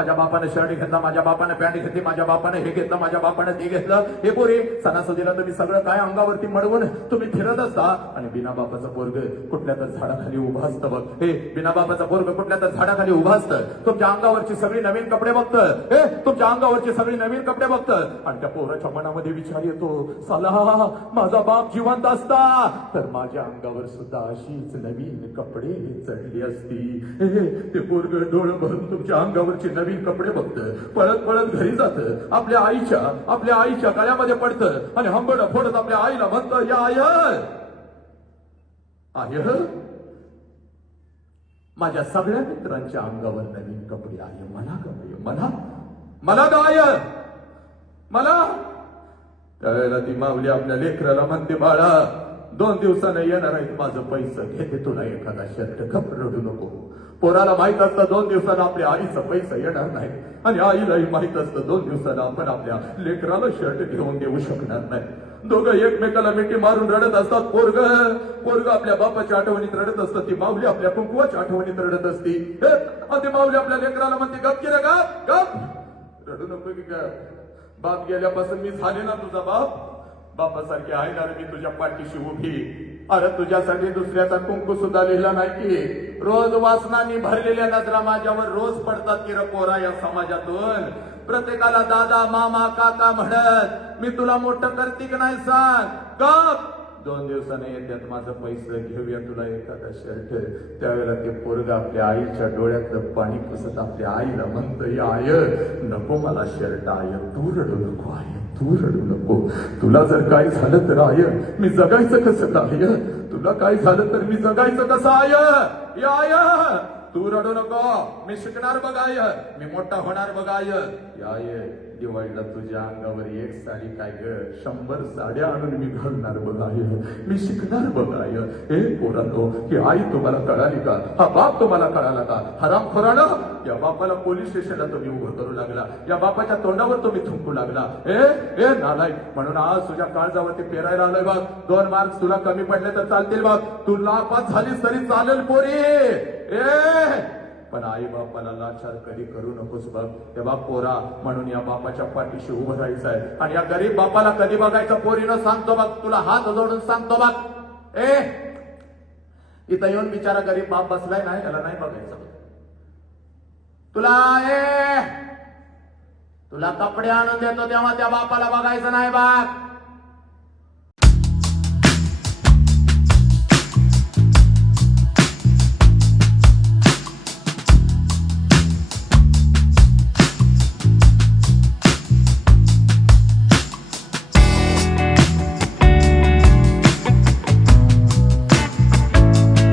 माझ्या बापाने शर्ट घेतला माझ्या बापाने पॅन्ट घेतली माझ्या बापाने हे घेतलं माझ्या बापाने ते घेतलं. हे पोरे सणासुदीला तुम्ही सगळं काय अंगावरती मडवून तुम्ही फिरत असता? आणि बिना बापाचं पोरग कुठल्या तर झाडाखाली उभा असतं बघ. हे बिना बापाचं पोरग कुठल्या तर झाडाखाली उभा असतं. तुमच्या अंगावरची सगळी नवीन कपडे बघतं. हे तुमच्या अंगावरची सगळी नवीन कपडे बघतं. आणि त्या पोराच्या मनामध्ये विचार येतो साला माझा बाप जिवंत असता. तर माझ्या अंगावर सुद्धा अशीच नवीन कपडे चढली असती. ते पोरग डोळ भरून तुमच्या अंगावरची नवीन नवीन कपडे बघतं पळत पळत घरी जात आपल्या आईच्या आपल्या आईच्या गळ्यामध्ये पडतं आणि हंबड फोडत आपल्या आईला म्हणतं या आय आय माझ्या सगळ्या मित्रांच्या अंगावर नवीन कपडे आहे. मला कपडे मला? मला गाय मला? त्यावेळेला ती माऊली आपल्या लेकराला म्हणते बाळा दोन दिवसानं येणार आहे माझं पैसं घेते तुला एखादा शर्ट घबरडू रडू नको. पोराला माहीत असतं दोन दिवसानं आपल्या आईचं पैसा येणार नाही. आणि आईलाही माहीत असतं दोन दिवसानं आपण आपल्या लेकराला शर्ट घेऊन देऊ शकणार नाही. दोघं एकमेकाला मिठी मारून रडत असतात. पोरग पोरग आपल्या बापाच्या आठवणीत रडत असतात ती माऊली आपल्या कुंकुवाच्या आठवणीत रडत असती. आणि ती माऊली आपल्या लेकराला म्हणते गप की गप गप. रडू नको की का बाप गेल्यापासून मी झाले ना तुझा बाप. बाबासारखी आहे ना मी तुझ्या पाठीशी उभी. अरे तुझ्यासाठी दुसऱ्याचा कुंकू सुद्धा लिहिला नाही की. रोज वासनानी भरलेल्या नजरा माझ्यावर रोज पडतात की पोरा या समाजातून. प्रत्येकाला दादा मामा काका म्हणत मी तुला मोठं करते की नाही सांग? कप दोन दिवसाने येत्यात माझं पैसे घेऊया तुला एखादा शर्ट त्यावेळेला ते पोरग आपल्या आईच्या डोळ्यातलं पाणी पुसत आपल्या आईला म्हणतं या आय नको मला शर्ट आय तू रडू नको आय तू रडू नको. तुला जर काय झालं तर आय मी जगायचं कसं काय तुला काय झालं तर मी जगायचं कसं आय? या आय तू रडू नको. मी शिकणार बघाय मी मोठा होणार बघाय याय दिवाळीला तुझ्या अंगावर एक साडी काय ग? शंभर साड्या आणून मी घालणार बघाय मी शिकणार बघाय हे पोरांनो की आई तुम्हाला कळाली का? हा बाप तुम्हाला कळाला का? हराम खोरानं या बापाला पोलीस स्टेशनला तुम्ही उभं करू लागला. या बापाच्या तोंडावर तुम्ही थुंकू लागला. ए ए नालाय म्हणून आज तुझ्या काळजावरती पेरायला आलोय बाग दोन मार्क्स तुला कमी पडले तर चालतील बाग तू नापास झालीस तरी चालेल पोरी. ए पण आई बापाला लाचार कधी करू नकोस बघ. हे बाप पोरा म्हणून या बापाच्या पाठीशी उभं राहायचं आहे आणि या गरीब बापाला कधी बघायचं? पोरीनं सांगतो बघ. तुला हात जोडून सांगतो बघ. ए! इथं येऊन बिचारा गरीब बाप बसलाय. नाही त्याला नाही बघायचं तुला ए! तुला कपडे आणून देतो तेव्हा त्या बापाला बघायचं नाही बाप